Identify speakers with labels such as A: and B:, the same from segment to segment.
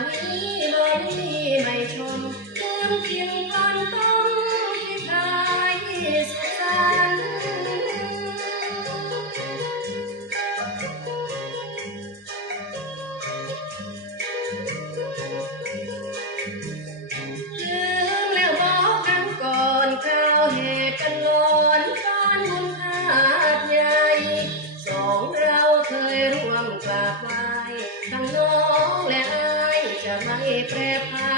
A: นนี้บ่มีไม่ชมเมืองกินก่อนต้องที่ทายสุขสันต์ลืมแล้วบอกครั้งก่อนข้าวแห่กันงอนฟ้อนบุญหาดใหญ่สองเราเคยร่วมกราบไหว้ายจะไม่แปรผัน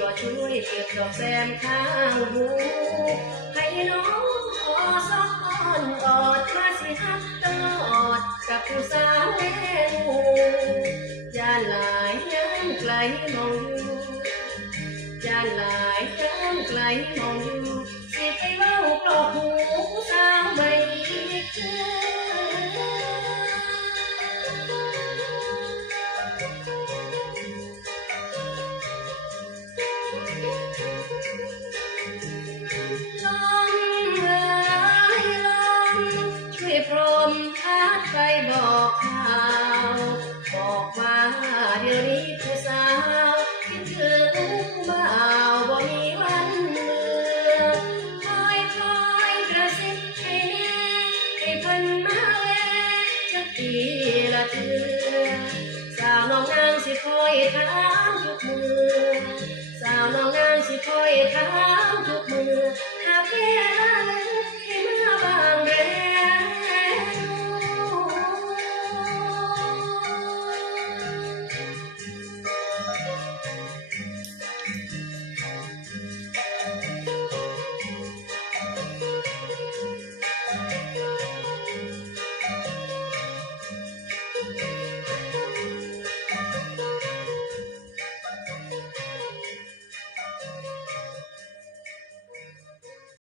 A: ก็ช่วยเก็บดอกแซมข้างหูให้น้องขอสอนกอดมาสิฮักตลอดกับผู้สาวแม่นูยานหลายย้ำไกลมองอยู่จานหลายย้ำไกลมองอยู่สิไปเล่าปลอกหู บอกข่าวบอกว่าเดี๋ยวนี้ผู้สาวคิดถึงบ่าวบ่มีวันเมือคอยคอยกระซิบให้แน่ให้พิ่นมาแวะสักทีละเทือสาวน้องนางสิคอยถามทุกมือสาวน้องนางสิคอยถามทุกมือ